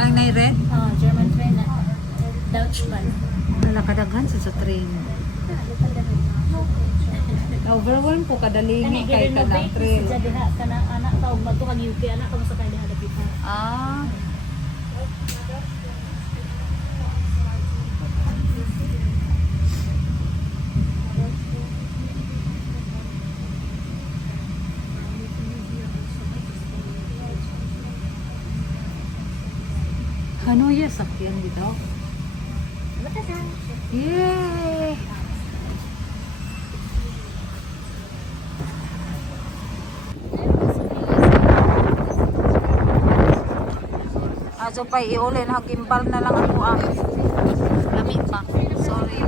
Ang naire? Oh, German train na. Deutschland. Nalakadaghan sa train. Overwhelm po kadalingi kay kanang trail. Sa diha kana anak tao magto kag UK anak ko sa kay diha dapit. Ah. Ano yung sakyan dito? Yay! Aso pa iulin, hagimbal na lang ako ang lamig pa. Sorry.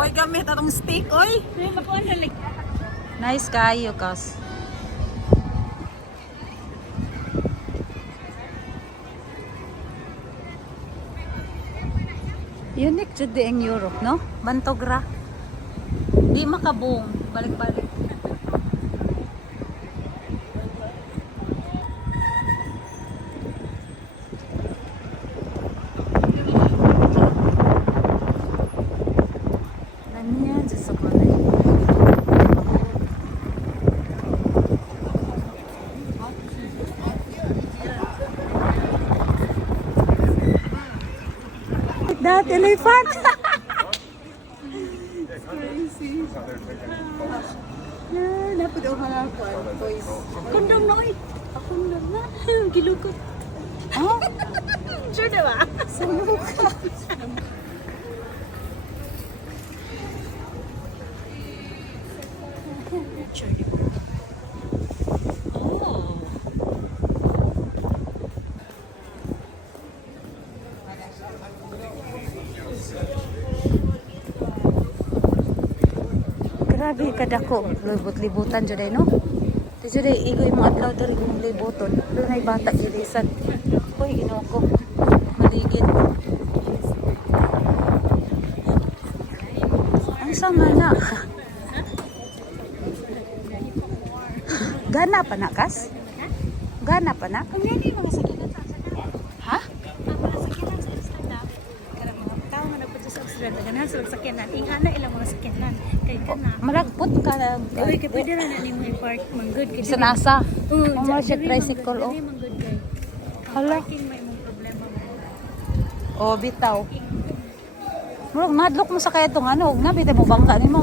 Huwag gamit atong stick, oy. Nice kayo, kas. Unique jud di ang Europe, no? Bantogra. Di makabong. Balik-balik. That elephant. It's crazy. Dapat ako boys. Kondom na oy. Kondom na. Gilukot. Oh? Sure na ba? Sino ka? Sure di ba? Oh. Grabe kadako. Libot-libutan jud ay no. Dito day igoy mo adlaw diri kung libuton. Dunay bata dirisan. Hoy Ginoo ko. Maligid. Ang sama na. Gana pa na kas? Gana pa na? Ang gani mga sakinan sa sakyanan. Ha? Ang mga sakinan sa Amsterdam. Kaya mga tao nga nagpunta sa Amsterdam. Ganahan sa sakyanan. Ingana ilang mga sakyanan. Kaya kana. Malagpot ka na. Uy, kaya pwede na ni mo i-park manggod. Sa nasa. Ang mga siya tricycle oh. Dili manggod kay. Hala. Parking may mong problema mo. Oh, bitaw. Murag madlok mo sa kaya itong ano. Nga, bitaw mo bangka ni mo.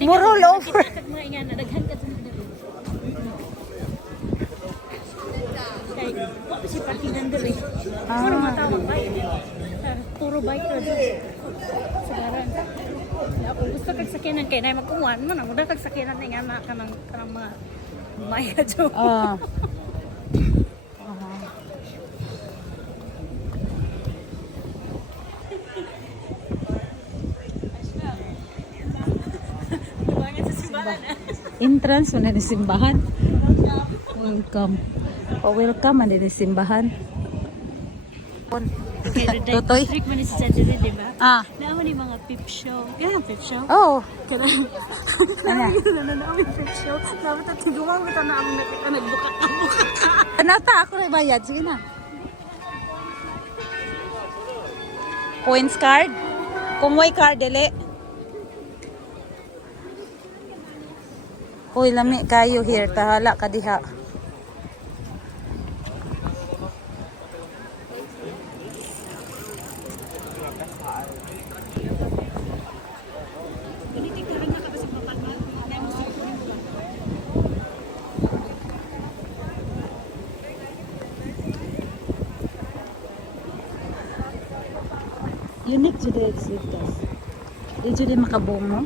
Mo roll over. Mga ingana. Daghan ka sa kay si parking nandun eh. Puro mga tao mag-bike. Puro bike na dun. Sa baran. Kung gusto kag sakyanan kay na magkumuhan mo na. Muda kag sakyanan na nga na kanang mga maya dyan. Ah. Tubangan sa simbahan. Entrance mo na ni simbahan. Welcome. Welcome man din ni simbahan. Totoy. Strict man ni si Sajiri, di ba? Ah. Naman yung mga peep show. Yan ang peep show. Oh. Kanang Ano? namin peep show. Dapat at tigumang kita na ang nakita nagbuka ka. Ano ta? Ako na bayad. Sige na. Points card? Kung may card, dili. Uy, lami kayo here. Tahala ka diha. Unique jud ay sitas. Di jud makabong no?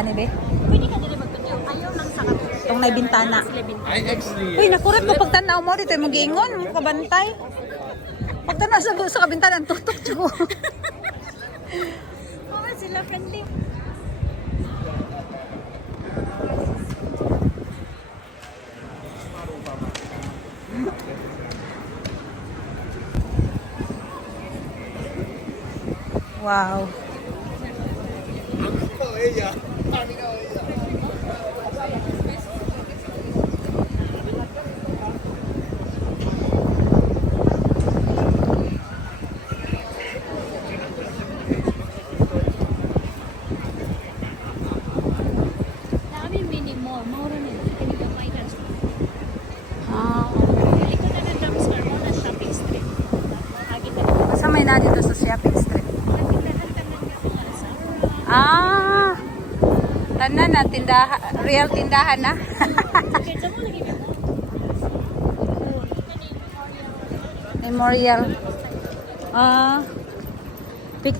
ani be. Pwede ka dili magpatyo. Ayaw lang sa kapatid. Itong may bintana. Sila bintana. Uy, nakurat mo pagtanaw mo dito yung mag-iingon, kabantay. Pagtanaw sa kabintanan, tutok ko. Oo, sila friendly. Wow. Dami mini mall. Maura na yun. Kaya nila may dance. Ah, Likod na ng Dams Car Mall na shopping street. Agi na. basta may na dito sa shopping street. Tindahan-tangan nga mga sa. Ah, tanan na, tindahan, real tindahan na. Kaya dyan mo lagi na mo. Memorial. Ah, pic.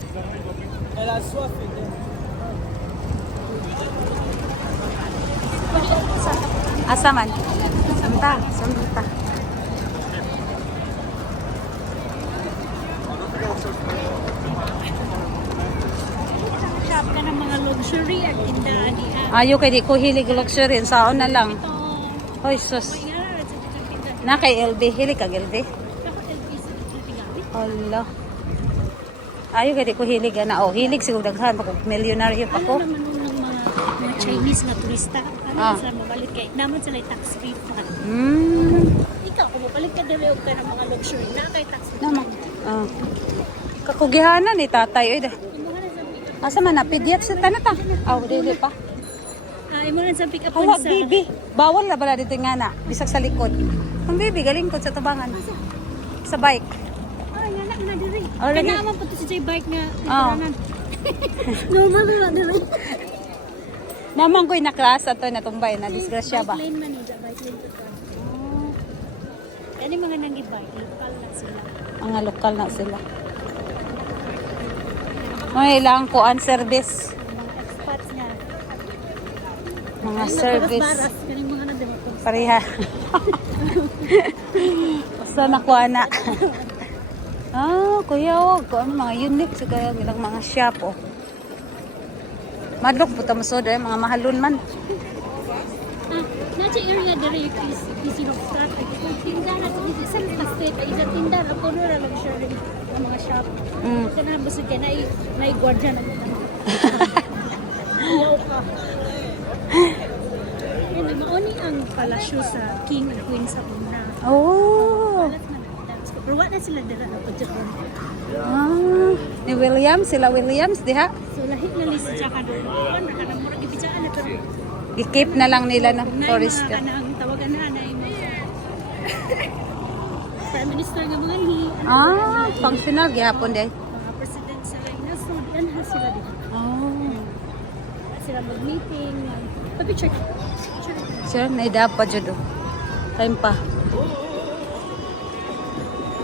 Asa man? Samta, samta. Shop ka ng mga luxury at tindahan niya. Ayo kay di ko hilig luxury, saon na lang. Ito. Hoy sus. May nga sa dito tindahan. Na kay LB, hilig kag LB. Ako LPC dito tingabi. Allah. Ayo kay di ko hilig na. Oh, hilig siguro daghan pag millionaire pa ko. Ano naman nung mga Chinese na turista? Ano Ah. sila mabalik kay? Naman sila tax free fund. Ikaw, kung mabalik ka dali ka ng mga luxury na kay tax free Naman. fund. Ah. Kakugihanan ni tatay oy. Imuha na sa pick up. Asa man na pidyat sa tanata? Aw, dili pa. Imuha na sa pick up Hawa, sa... baby. Bawal na bala dito nga na. Bisag sa likod. Ang baby, galing ko sa tubangan. Sa bike. Ay, nga na diri. Oh, lagi. Kaya naman po to si bike nga. Oh. Lipuranan. Normal na diri. Naman ko'y nakrasa to na tumbay na disgrasya ba? Bike lane man niya, bike lane to ka. Yan yung mga nangi-bike, local na sila. Mga lokal na sila. May ilang ko ang service. Mga expats nga. Mga Ayun, service. baras-baras. Kaning mga na dito. Pareha. Basta nakuha na. Ah, kuya, wag ko. Ano, mga unique. So, kaya ilang mga shop, oh. Madlok po tamo soda, mga mahalon man. Nacha area diri is easy of start. Tinda na sa isa sa state ay isa tinda na puno na luxury ang mga shop. Kana busog ka na guardian na mga. Wow ka. Yan mauni ang palasyo sa king and queen sa una. Oh. Alat man ang dance. Pero wala sila dira na pagjakon. Ah, ni Williams, sila Williams, diha. So lahi na list sa kadto. Ano kana mura gibijaan na pero I-keep na lang nila na kung tourist. na ang tawagan na na Prime Minister nga mga ni Ah, functional gihapon day. mga president sa Reyna, so yan ha sila dito. Oh. Sila mag-meeting. Pag-picture. Sir, naidap pa dyan, oh. Time pa.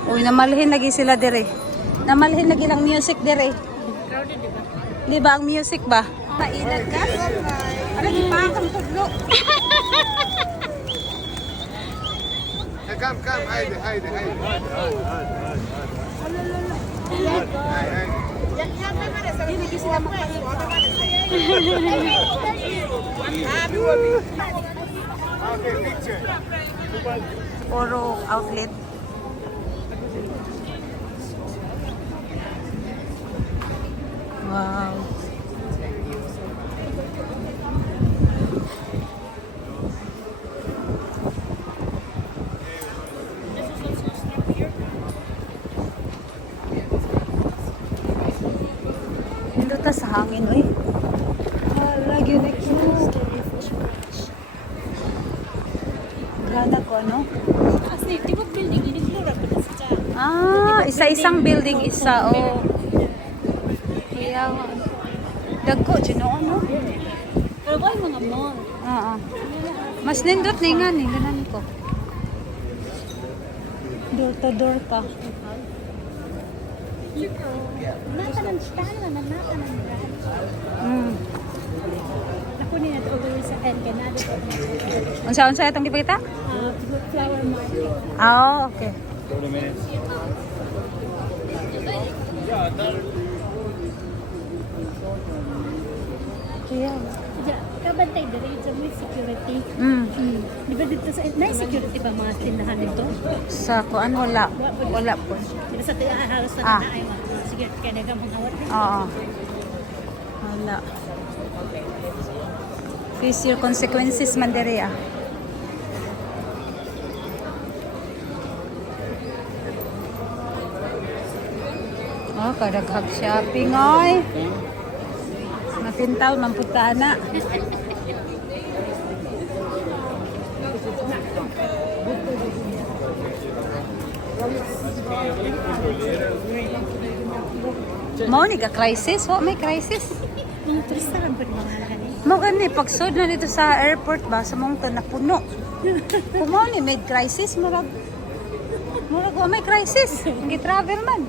Uy, namalhin lagi sila dire. Namalhin lagi ng music dire. Crowded, di ba? Di ba ang music ba? Mainag ka? Ano, di pa akong tudlo. Come, haydi. Okay, picture. Puro outlet. Wow. Ito ta sa hangin, oy. Lagi na cute. Gana ko, ano? Kasi, di ba building, iniglura pa na siya. Ah, isa-isang building, isa, oh. Kaya, dagko, dyan o, ano? Pero ba yung mga mall? Oo. Mas nindot na nga, eh. Ganan ko. Door to door pa. Natanan, tahan na natanan. Mm. Ako nila ito over sa end Canada. Unsa itong gipakita? Flower market. Ah, okay. Yeah. Diya, kabantay diri sa may security. Mm. Di ba dito sa security ba mga tindahan dito? Sa kuan wala. Wala po. Di ba sa halos na Ah. na ay sige kaya ka mga awat. Oo. Wala. Face your consequences man diri ah. Oh, kadaghag shopping oy. Matintal man pud ta ana. Mo ni ka crisis, wa may crisis. Mga turista ran pud mga kani. Mo gani pagsud na dito sa airport ba sa Mongton napuno. Kumo ni may crisis murag. Murag wa may crisis. Gi travel man.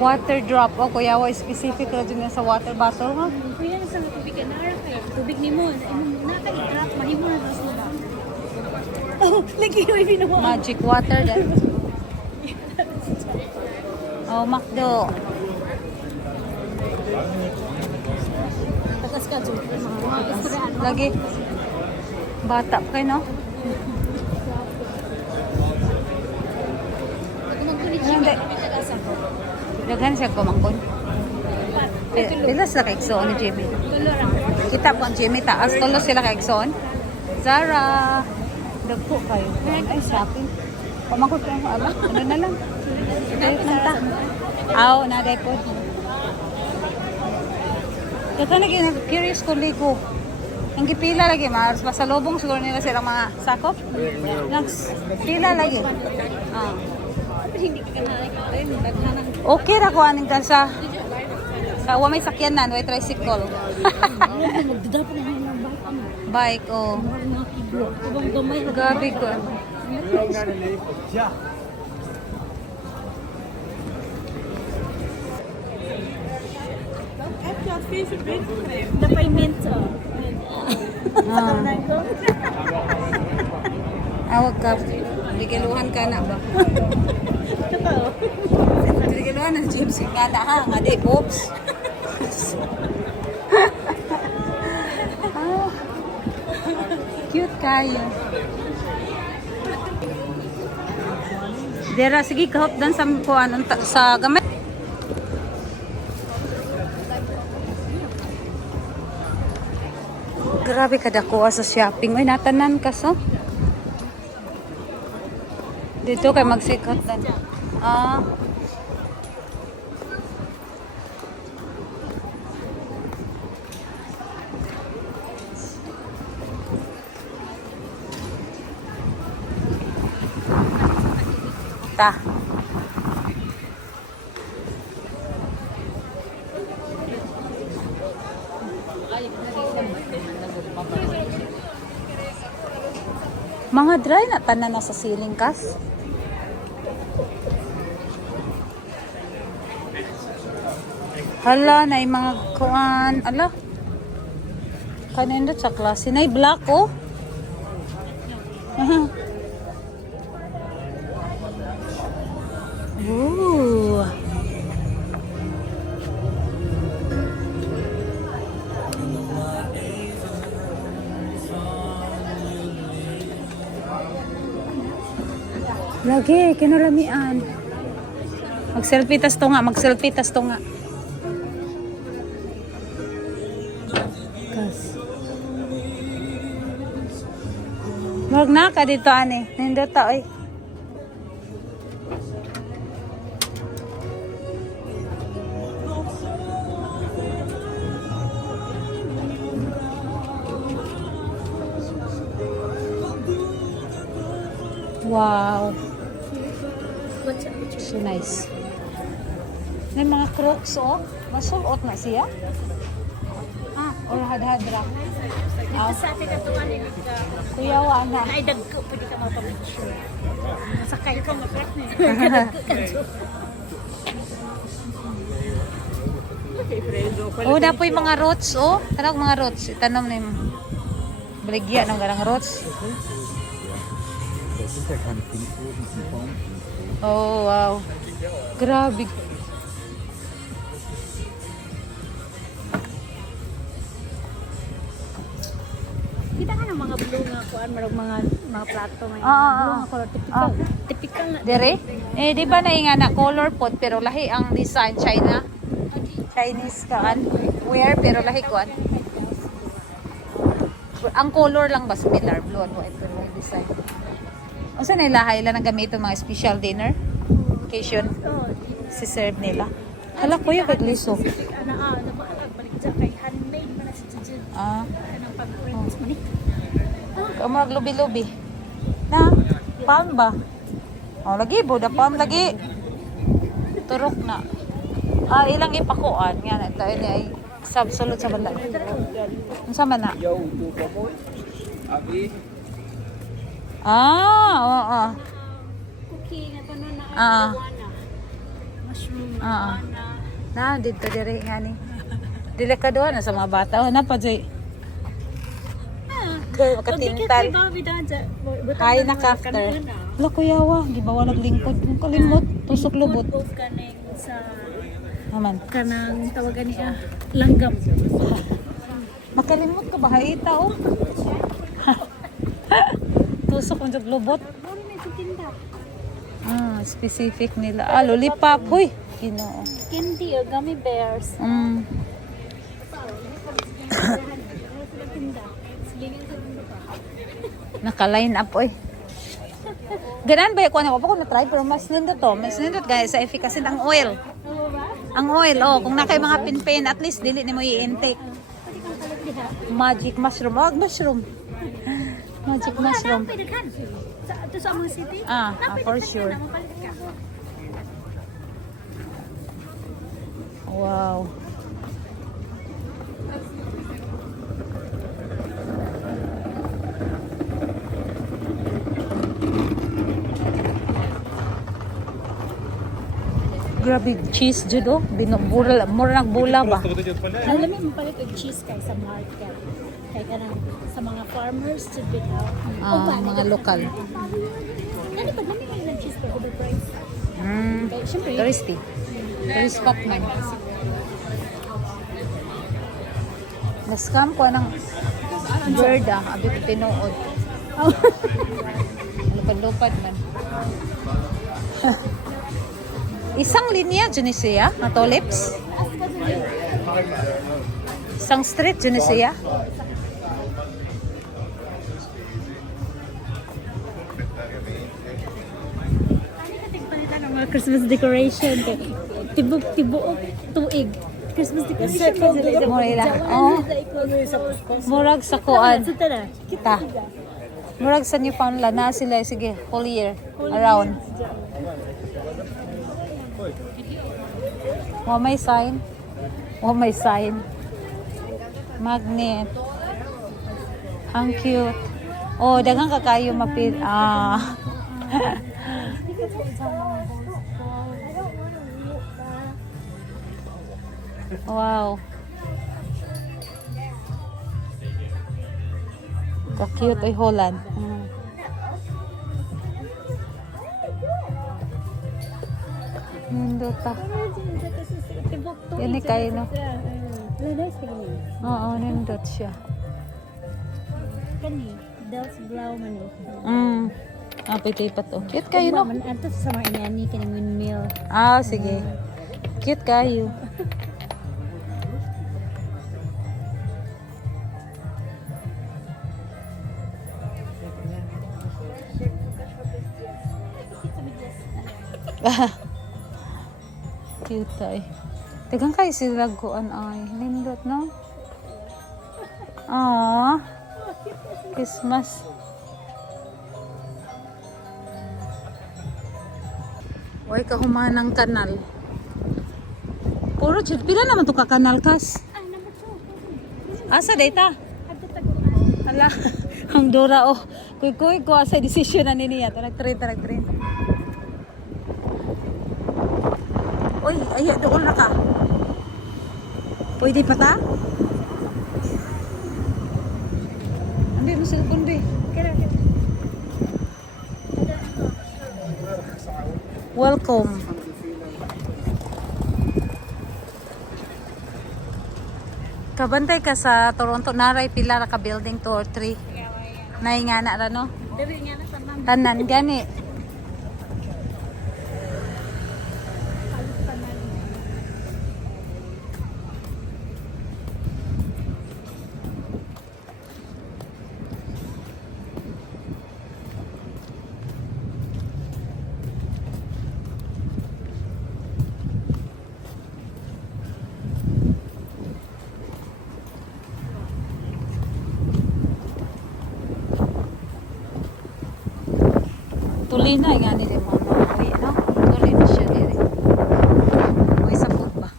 Water drop. O kuya wa specific ra dun sa water bottle ha. Kuya na sa tubig ka nara kay tubig nimo na kay drop mahimo na sa suba. Oh, lagi ko ibinuha. Magic water yan. Oh, Macdo. Takas ka jud. Mga istoryan. Lagi. Bata pa kayo, no? Hindi. Daghan siya kumangkon. Pilas na kaigsoon ni Jimmy. Kita po ang Jimmy taas. Tulo sila kaigsoon. Zara. Dagpo kayo. Ay, shopping. Kumangkon kayo. Aba, ano na lang. Dahil nanta. Aw, naday po. Ito na curious ko ligo. Ang gipila lagi, mas pasalubong siguro nila silang mga sakop. Pila lagi. Ah. Hindi ka na rin daghanan. Okay ra ko aning kan sa wa may sakyanan, way tricycle. Magdada pa na ng bike. Bike oh. Mga kiblo. Ibang gamay na Gabi ko. the payment. Ah. Awag ka. Digiluhan ka na ba? Digiluhan ng James nga na ha. Nga di, Bobs. Ah. Cute kayo. Dera, sige, kahop dan sa kuan sa gamit. Grabe kada kuha sa shopping. Uy, natanan ka so. Dito kay magsikat dan. Ah. Ta. Mga dry na tanan na sa ceiling kas. Hala, na mga kuan. Ala. Kanindot sa klase. Na black oh. Ooh. Lagi, kinalamian. Mag-selfie tas to nga, mag-selfie tas to nga. Kas. Wag na ka dito ani. Nindot ta oy. Wow. So nice. May mga crocs oh. Masuot na siya. Ha? Or hadhadra? Dito sa atin ang tuwan ni ka. Kuyawa na. Ay, dagko, pwede ka mapapicture. Masakay ka makat niya. Oh, na po yung mga roots, oh. Tanong mga roots. Itanong na yung baligya ng garang roots. Oh, wow. Grabe. Kita ka ng mga blue nga kuan, marag mga plato may Ah, ah, blue ah. nga color typical. Typical na. Dere? Eh, di ba na nga na color pot pero lahi ang design China? Chinese kaan. Wear pero lahi kuan. Ang color lang ba similar? Blue and white pero lahi design. O saan ilahay lang ang gamit mga special dinner? Occasion? Oh, Si serve nila. Hala ko yung kagliso. ana nabaalag balik sa kay handmade man na si Jujun. Ah, Kanang pag-print man ni. kamag lubi-lubi. Na, palm ba? Oh, lagi bo, da palm lagi. Turok na. Ah, ilang ipakuan nga na ito ini ay subsulot sa banda. Unsa man na? Ah, oo. Cooking ato na na Ah. mushroom Ah. na. Na, dito diri nga ni. Delikado na sa mga bata. Oh, na pa joy. Kaya makatintal. Hay na after. Wala kuyawa, di ba wala lingkod. Ang kalimot, tusok lubot. Kaning sa Naman. kanang tawagan niya langgam. Makalimot ka ba? Haita, oh. Tusok mo dyan lubot. Mori na sa tinda. Ah, specific nila. Ah, lollipop. Huy, ginoo. Candy o gummy bears. Mm. Naka-line up, oy. Ganan ba yung ako na-try pero mas nindot to. Mas nindot guys sa efficacy ng oil. Ang oil, oh. Kung na kay mga pinpin, at least dili ni mo i-intake. Magic mushroom. Oh, mushroom. Magic mushroom. Ito sa mga city? For sure. Wow. Grabe cheese jud oh. Binubura mura nagbula ba? Alam mo, mapalit og cheese kay sa market. Kay kanang sa mga farmers to bit out. Mga lokal. Ano pa dami kayo ng cheese pero overpriced? Kaya syempre, Touristy. Tourist spot man. Nascam ko ng bird abi ko tinuod. Lupad-lupad man. Isang linya dyan siya, na tulips. Isang street dyan siya. mga Christmas decoration kay tibok tuig. Christmas decoration. Mura oh. Murag sa kuan. Kita. Murag sa Newfoundland na sila sige whole year around. May sign. May sign. Magnet. Ang cute. Oh, daghang kakayo mapil. Wow. Ka-cute ay Holland. Nindot ta. Yan ni kayo no. Oo, nindot siya. Kani, Dels Blau man ni. Apitay pa to. Cute kayo no. Man ato sa mga inani kanang windmill. Sige. Cute kayo. Cute ay. Tegang kayo sila kuan ay. Nindot no? Christmas. Uy, kahumanang kanal. Puro chit. Pila naman to ka kanal kas? Asa data? Adto taguan. Ala, ang dura oh. Kuy ko asa decision na niya. Tanag-train. Uy, ayo doon na ka. Pwede pa ta? Hindi mo cellphone be. Kira. Welcome. Kabantay ka sa Toronto naray pila ra ka building 2 or 3. Naingana ra no? Diri nga na tanan. Tanan gani. Tuloy na nga nila mga uwi, no? Tuloy na siya diri. Uy, sapot ba?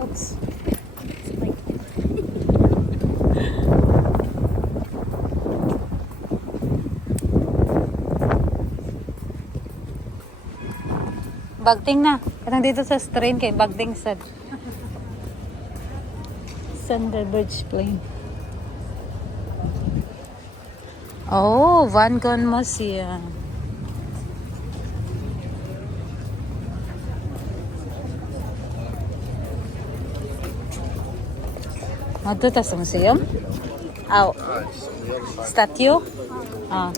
Oops. Bagting na. Katang dito sa train kay Bagting sad. Thunderbirds plane. Oh, Van Gogh Museum. Madto ta sa museum? Aw. Statue? Ah.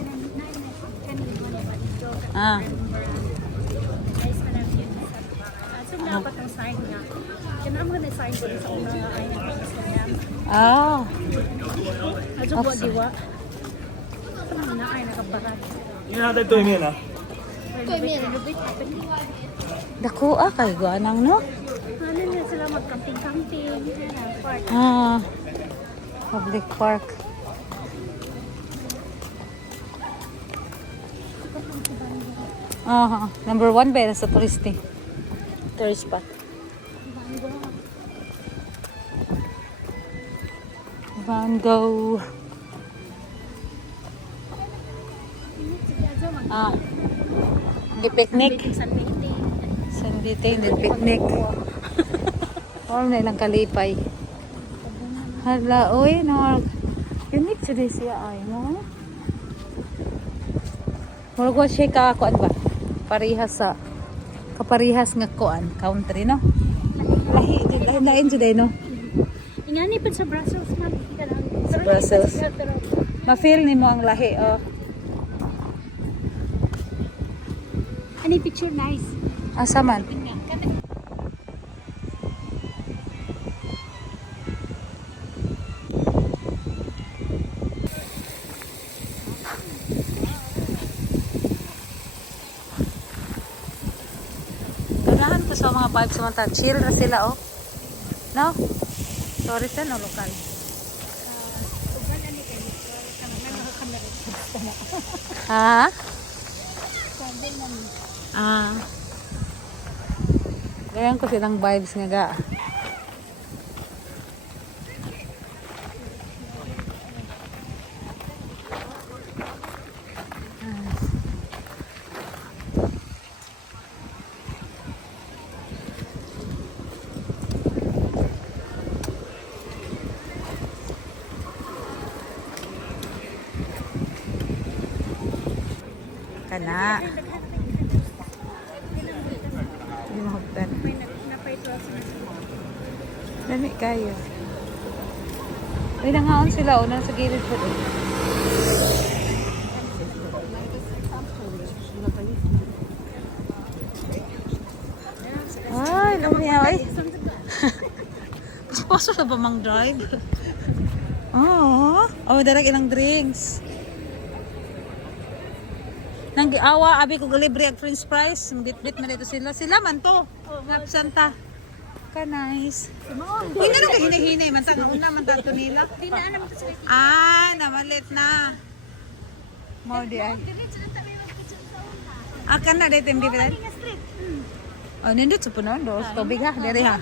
Ah. So dapat ang sign nga. Kana mo na sign ko sa una nga ay nagkasaya. Ah. Ajo bo diwa. Sa na ay nakabarat. Yan natin ito imin ha. Dako kay guanang no? Ano na sila mag-camping-camping. Park. Ah. Public park. Number 1 ba sa tourist spot. Van Gogh. Ah. Di picnic. Sunday di picnic. Or na ilang kalipay. Hala, oy, no. Unique today siya ay, no? Murag wa siya ka kuan ba? Parihas sa kaparihas nga kuan, country, no? Lain today, no? Ingani pa sa Brussels man. Sa Brussels. Ma-feel ni mo ang lahi, oh. Ani picture nice. Asa man? Ganahan ko sa mga vibes samantala. Chill na sila, oh. No? Sorry sa no, lokal. Ha? Ah. Ganyan ko silang vibes nga ga. Kana. Hindi mahugtan. Dami kayo. Ay, nangaon sila. O, nasa gilid po doon. Ay, lumiyaw ay. Pasok na ba mang drive? Oo. Oh, darag ilang drinks. Nang giawa, abi ko libre ang french fries. Bit-bit man dito sila. Sila man to. Napsanta. Ka nice. Uy, nga nung hinahinay man. Tanga una man tato nila. Ah, namalit na. Mau di ay. Ah, kan na dito yung bibilan? Oh, nindot sa puno, dos tubig ha, diri ha.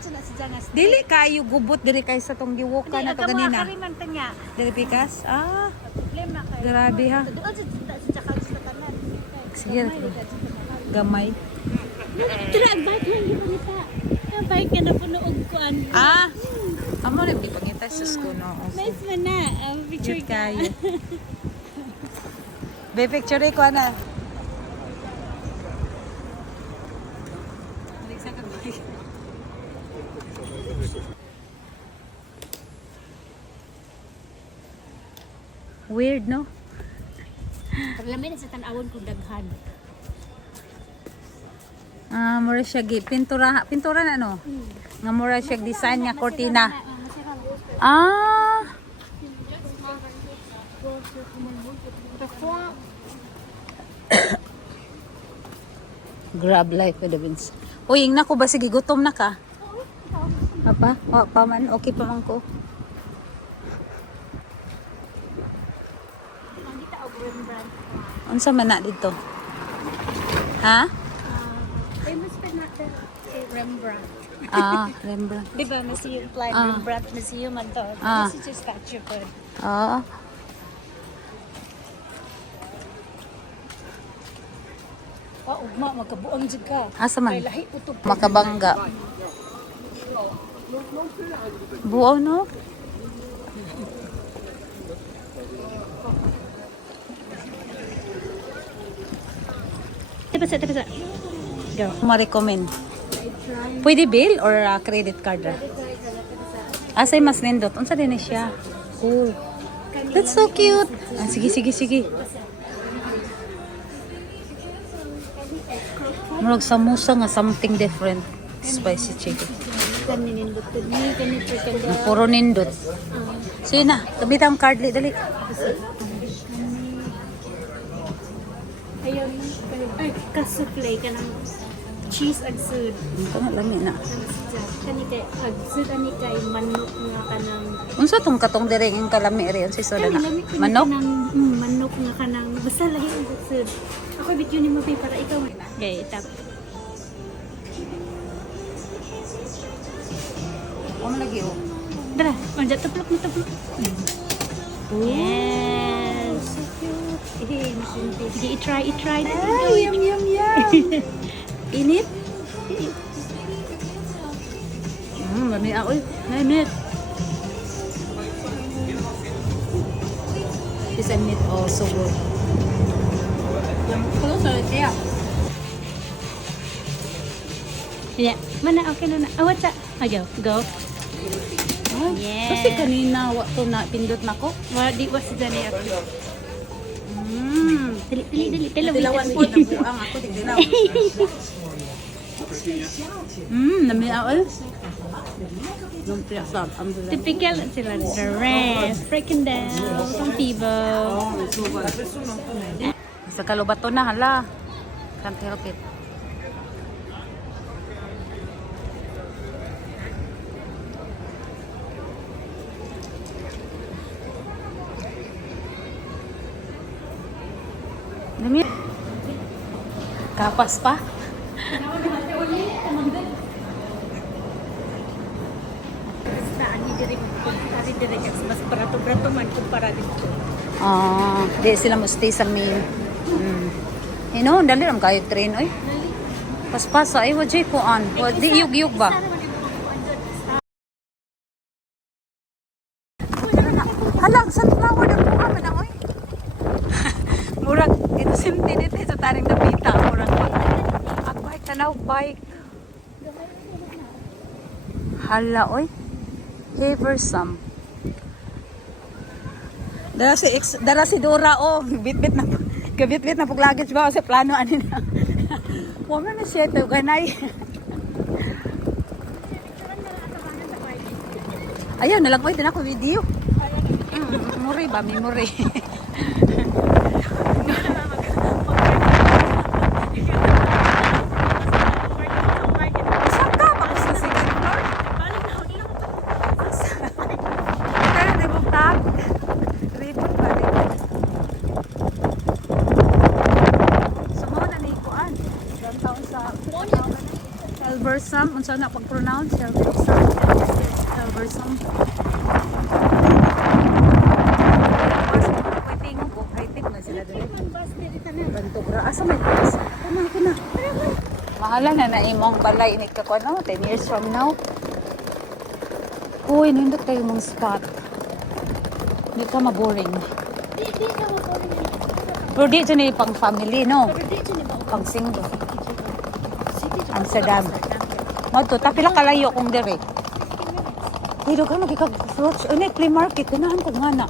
Dili kayo gubot diri kay sa tong giwok na to ganina. Kariman tanya. Dili pikas. Ah, Problema kay. grabe ha. Doon sa tsaka sa tanan. Sige. Gamay. Tira ang bike lang yung pangita. Ang bike ka na puno og kuan. Ah, amo rin di pangita sa school no. Nice man na. Picture Cute ka. kayo. Be picture ko na. Weird, no? Lamin sa tan-awon kong daghan. Ah, mura siya pintura na no. Nga mura siya design nga cortina. Ah, grab life with the wins. Uy, ingna ko ba sige gutom na ka? Apa? Wa pa man, okay pa man ko. Unsa man na dito? Ha? Famous pa natin si Rembrandt. Ah, Rembrandt. Di ba, museum fly, Ah. Rembrandt Museum man to. Ah. This is just statue po. Ah. Ugma, magkabuang jud ka. Asa man? Kay lahi utog. Makabangga. Buaw no? Tapos. Go. Ma-recommend. Pwede bill or credit card ra? Asay mas nindot. Unsa din ni siya? Cool. That's so cute. Ah, sige. Murag samosa nga something different. Spicy chicken. Kaninindot to ni kanit chicken da. Puro nindot. Sige na, gamit ang card dali. Ayun. Ay, kasuflay ka ng cheese ag sud. Ito nga lami na. Kani kay ag sud ani kay manok nga kanang Unsa tong katong diri ang kalami ri si soda na? Manok? Manok nga kanang basta lahi ang sud. Ako bit yun mo para ikaw. Okay, tap. Ano lagi oh? Dara, manja taplok na taplok. Yes. So cute. Sige, i-try. Ay, yum. Init? Lami ako eh. Nainit. This and meat also good. Yeah. Yeah. Mana okay na na. What's that? Go. Yes. Kasi kanina to na pindot na ko. Di was dani ako. Dili. Tilawan po na buang ako tigdilaw. Lami ako eh. Lumpia sab. Typical sila the rest. Breaking down. Some people. Sa kalubato na hala. Can't help it. Dami. Kapas pa. Basta ani diri mas barato man kumpara dito. Ah, di sila mo stay sa main. Dali ram kayo train oy. Paspasa ay wajay ko an. Di yug ba? Halang sunflower na po kami na oy. Murag ito simti dito sa taring napita. Murag bike tanaw bike. Hala oy. Haversam. Dara si Dora oh, bitbit na pug luggage ba sa plano ani na. Wa man na siya to ganay. Ayaw nalagpay din ako video. Memory. Saan ka? Bakit sa second floor? Kaya di mo tag. Ripot ba rin? Sumaw na ni Kuan. Downtown sa Unsa na pag-pronounce? Silversum. Pwede nga po. High-tech na sila doon. Bantugra. Asa may bus? Ako na. Mahala na imong balay ni ka ko, no? 10 years from now. Uy, nindot kayo mong spot. Hindi ka maboring. Pero di dyan eh, pang family, no? Pang single. Amsterdam. Mato, tapila kalayo kung dire. Pero ka magkikag-fruits. Ano, flea market. Ganahan ko nga na.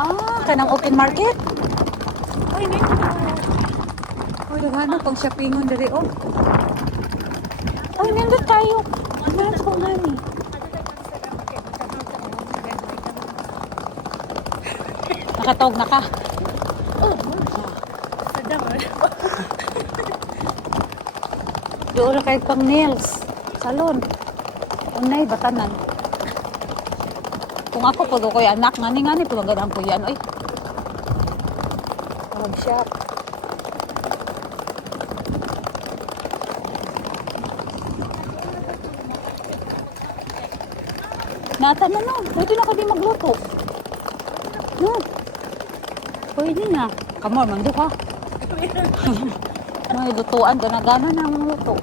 Ah, kanang open market? Uy, nindot. Uy, ganahan pang shoppingon dire, oh. Uy, nindot tayo. Ganahan ko nga ni. Nakatawag na ka. Doon na kayo pang nails. Salon. Unay, batanan. Kung ako po ko anak, ngani-ngani po magandang po yan. Oy. Mag-shop. Nata na no. Pwede na ko di magluto. No. Pwede na. Kamor, mando ka. May lutuan. Gana-gana na ang luto.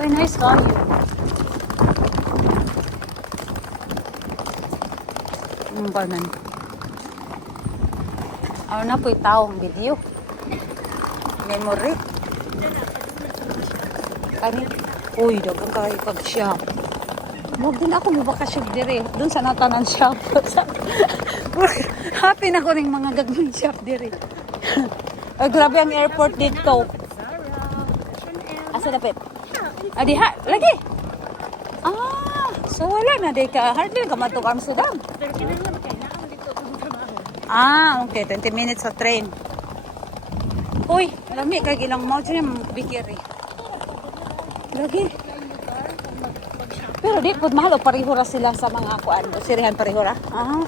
Uy, nice ka. Ang banan. Ano na po itawang video. Memory. Kani, uy, dagang kayo pag-shop. Huwag din ako mabakasyon dire. Doon sa natanan shop. Happy na ko ng mga gagawin shop dire. Ay, grabe ang airport dito. Asa dapit? Adi ha, lagi. Ah, so wala na di ka. Hardly ka matuk Amsterdam. Ah, okay. 20 minutes sa train. Uy, lami kag ilang mo siya bikiri. Lagi. Pero di pud mahal o pareho ra sila sa mga kuan. Sirihan pareho ra. Ah.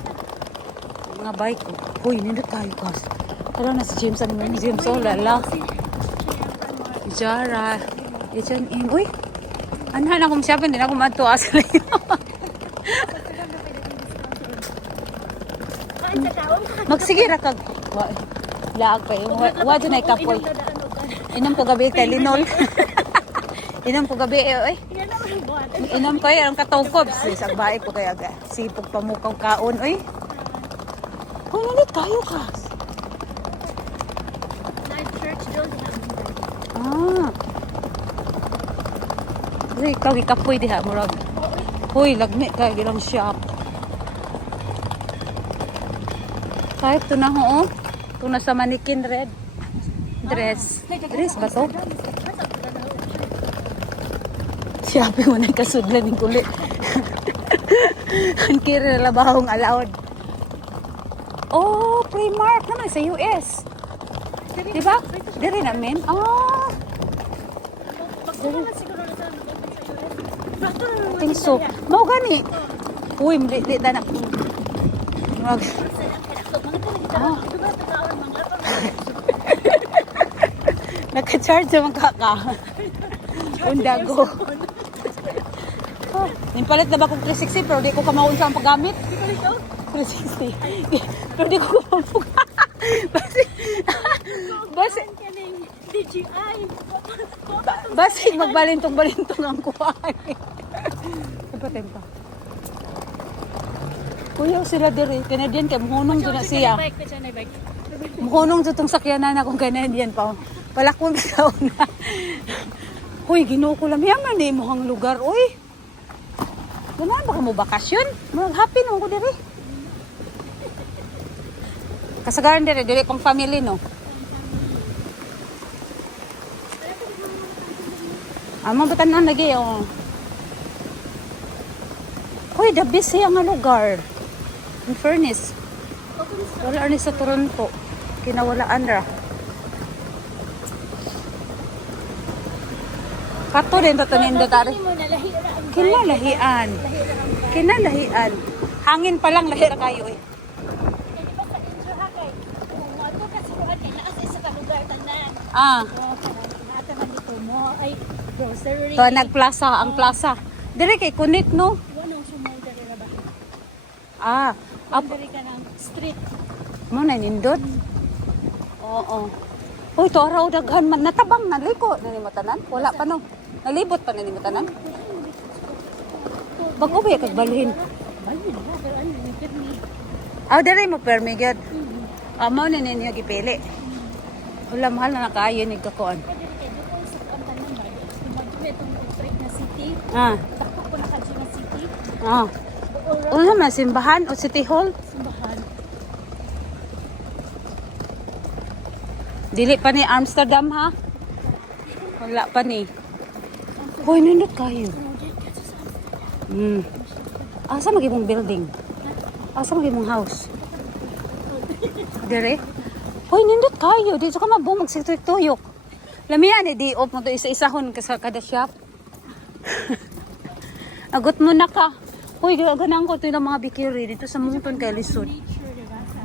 Mga bike. Uy, nindot tayo kas. Tara na si James and Mini James. Oh, lala. Jara. H&M. Uy. Anahan akong shopping. Hindi na ako matuwa sila. Magsige ra kag. Laag pa. Wa dyan ay kapoy. Inom ko gabi kay Linol. Inom ko gabi eh. Inom ko ang katawkob. Sa bahay ko kaya sipog pamukaw kaon. Uy. Uy, nalit tayo ka. Ah. Uy, ikaw ikapoy diha. Murag. Uy, lagni ka. Gilang shop. Kahit ito na ho. Ito na sa manikin red. Dress. Dress ba to? Siyapi mo na kasudlan ng kulit. Ang kira na labahong allowed. Oh, Primark naman sa US. Diba? Diri namin. Ah. I think so. Mau gani. Uy, mali na. Mag. Ah. Naka-charge sa mga kaka. Undago. Oh, nipalit na ba kong 360 pero di ko kamaun sa ang paggamit? 360. Pero di ko kamaun. Basig magbalintong-balintong ang kuhaan. Tempa. Kuya sila diri. Canadian kay muhunong doon na siya. Muhunong doon itong sakyanan akong Canadian pa. Palakon sa una. Uy, ginoo ko lang. Yaman eh mo ang lugar. Uy. Ganahan ba ka mo bakasyon? Mag-happy nung ko diri. Kasagaran diri. Diri pang family, no? Amang batanan lagi, oh. Uy, the best siya nga lugar. In fairness. Wala ni sa Toronto. Kinawalaan ra. Kato rin tatanin na tari. Kinalahian. Kinalahian. Hangin pa lang lahira kayo eh. Ah, Nata man dito mo ay grocery. to nagplaza, ang plaza. Dire kay Connect no. Ano sumo diri ra ba? Ah, Diri ka ng street. mo na nindot. Oo. Uy, to araw daghan man natabang na liko na ni matanan. Wala pa no. Nalibot pa na ni matanan. Bago ba kag balhin? Ayun na, pero ano ni permi. Aw dire mo permigad. Amo ni ninyo gipili. Wala mahal na nakaayo ni kakuan. Diri kay dito sa kantanan ba? Tumadto itong street na city. Ah, Takpo ko na kadto na city. ah. Ano man simbahan o City Hall? Simbahan. Dili pa ni Amsterdam ha? Wala pa ni. Hoy, nindot kayo. Asa magimong building? Asa magimong house? Dire? Hoy, nindot kayo. Dito ka mabumag sa tuyok. Lamian ni di op mo to isa-isahon ka sa kada shop. Agot mo na ka. Hoy, ganang ko ito yung mga bikiri dito sa Mungton kay Lisod. Nature diba sa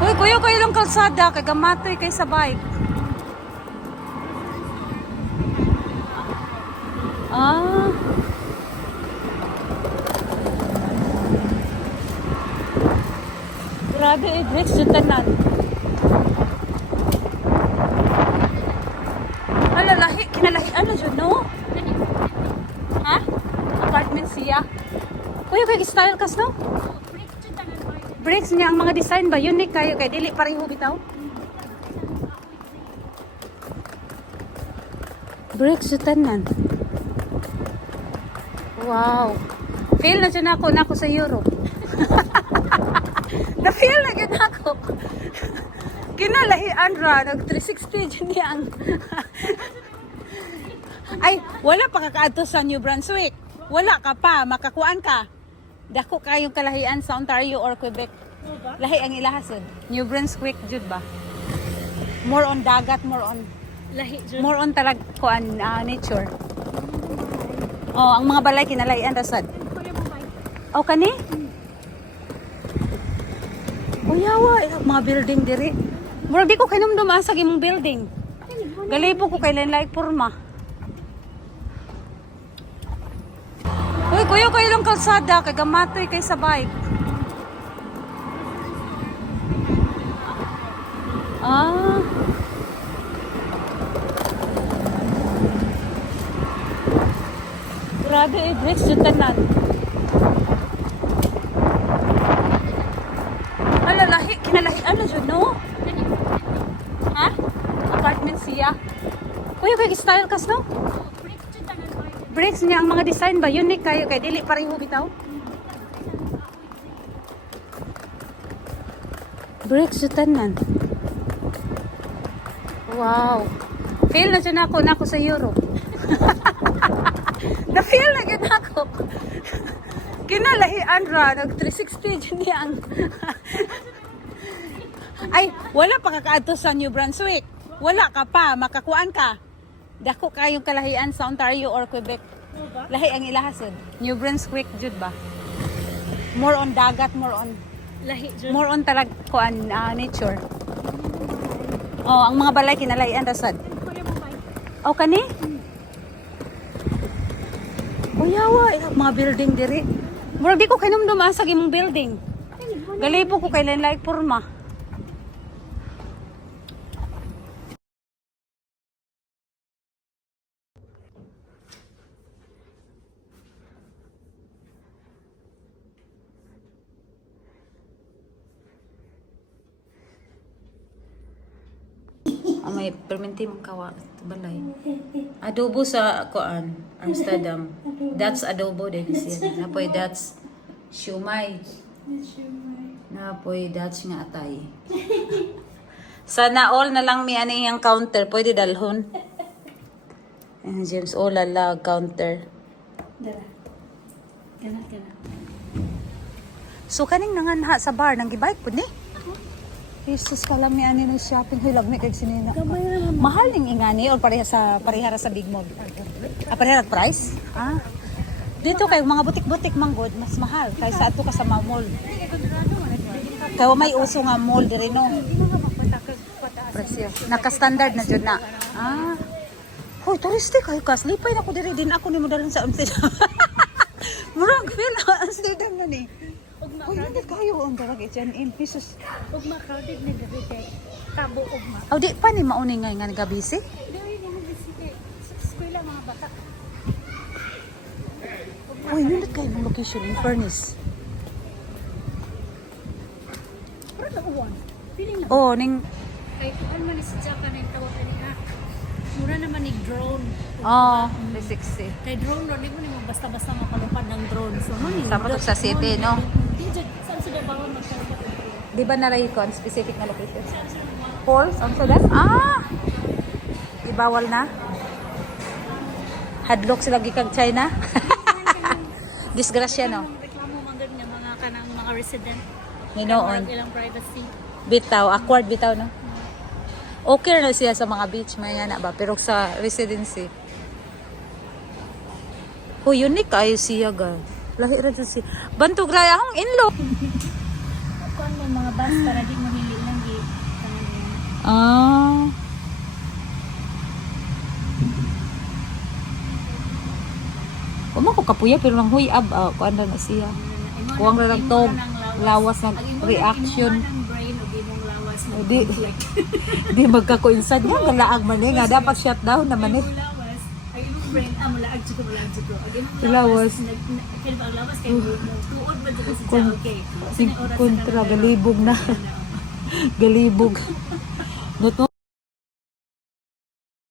Hoy, kuya kayo lang kalsada. Kay gamatoy kay sa bike. Ah. Grabe, Idris, yung tanan. Alalahi, kinalahian na dyan, no? Ha? Apartment siya. Kuya, kay style kas, no? Bricks niya, ang mga design ba? Unique kayo, kay dili pareho bitaw? Bricks yung tanan. Wow. Feel na dyan ako sa Europe. Na-feel na yun ako. Kinalahian ra, nag-360 dyan niyang. Ay, wala pa kakaadto sa New Brunswick. Wala ka pa, makakuan ka. Dako kayong kalahian sa Ontario or Quebec. Lahi ang ilahasod. New Brunswick, jud ba? More on dagat, lahi dyan. more on talag kuan nature. Oh, ang mga balay kinalahian rasad. Oh, kani? Uyawa, mga building diri. Murag di ko kinumdum sa imong building. Galibo ko kay Lenlay Purma. Uy, kuya kayo lang kalsada, kay gamatoy kay sa bike. Ah. Grabe, Idris, yung tanan. Alalahi, kinalahian na dyan, no? Ha? Apartment siya. Kuya, kay style kas, no? Bricks niya, ang mga design ba? Unique kayo, kay dili pareho bitaw? Bricks yung tanan. Wow. Feel na dyan ako sa Europe. Na-feel na yun ako. Kinalahian ra, nag-360 dyan niyang. Ay, wala pa kakaadto sa New Brunswick. Wala ka pa, makakuan ka. Dako kayong kalahian sa Ontario or Quebec. Lahi ang ilahasod. New Brunswick, jud ba? More on dagat, Lahi dyan. more on talag kuan nature. Oh, ang mga balay kinalahian rasad. Oh, kani? Uyawa, mga building diri. Murag di ko kinumdum sa imong building. Galibo ko kay Lenlay Purma. May perminti mong kawa balay. Adobo sa kuan Amsterdam. That's adobo din siya. Napoy that's siumay. Napoy that's nga atay. Sana all na lang mi ani ang counter pwede dalhon. James all la counter. Dala. Gana. So kaning nanganha sa bar nang gibike pud ni. Jesus kala mi ani ng shopping hilag mi kay sinina. Mahal ning ingani or pareha sa Big Mall. Pareha price? Dito kay mga butik-butik manggod mas mahal kaysa ato ka sa mall. Kaya may uso nga mall diri no. presyo. Naka-standard na jud na. Ah. Hoy, touristic kayo kas. Lipay na ko diri din ako nimo dalon sa Amsterdam. Murag feel na Amsterdam na ni. Ugma Hoy, hindi kayo ang darag ityan in Jesus. crowded na diri kay Tabo ugma. Aw di pa ni mauni nga nga gabisi. Dili ni mo bisige sa eskwela mga bata. Hoy, nindot kayo ng location in Furnace. Pero nauwan. Feeling na. Oh, ning Kay kuan man ni si Jaka na yung tawag ni ha. Mura naman ni drone. oh, 360. Kay drone ron, di mo nimo basta-basta makalupad ng drone. So, man, Sama to sa city, no? Di dyan, saan sila bawal magkalupad ng drone? Di ba naray kon specific na location? Falls on Sudan? Ah! Ibawal na? Hadlok sila gikag China? Disgrasya, no? Ang reklamo man gud nga mga kanang mga resident. Hinoon. Ilang privacy. Bitaw, awkward bitaw, no? Okay na siya sa mga beach, may na ba? Pero sa residency. Oh, unique kayo siya, girl. Lahi ra dyan siya. Bantog raya akong inlo. Kuan mo mga bus para di mahili lang gi. Ah. Uma ko kapuya pero nang huyab, kuan na siya. Kuwang ra lang tog, lawas ng reaction. Ang brain o gimong lawas na Di, di magka-coincide nga, kalaag man eh, nga dapat shutdown naman eh. lawas. Ay imong brain mulaag jud ko. Ang imong Lawas. kay ba lawas kay mo tuod ba jud sa Kon- okay. Kontra, galibog na. Galibog. Not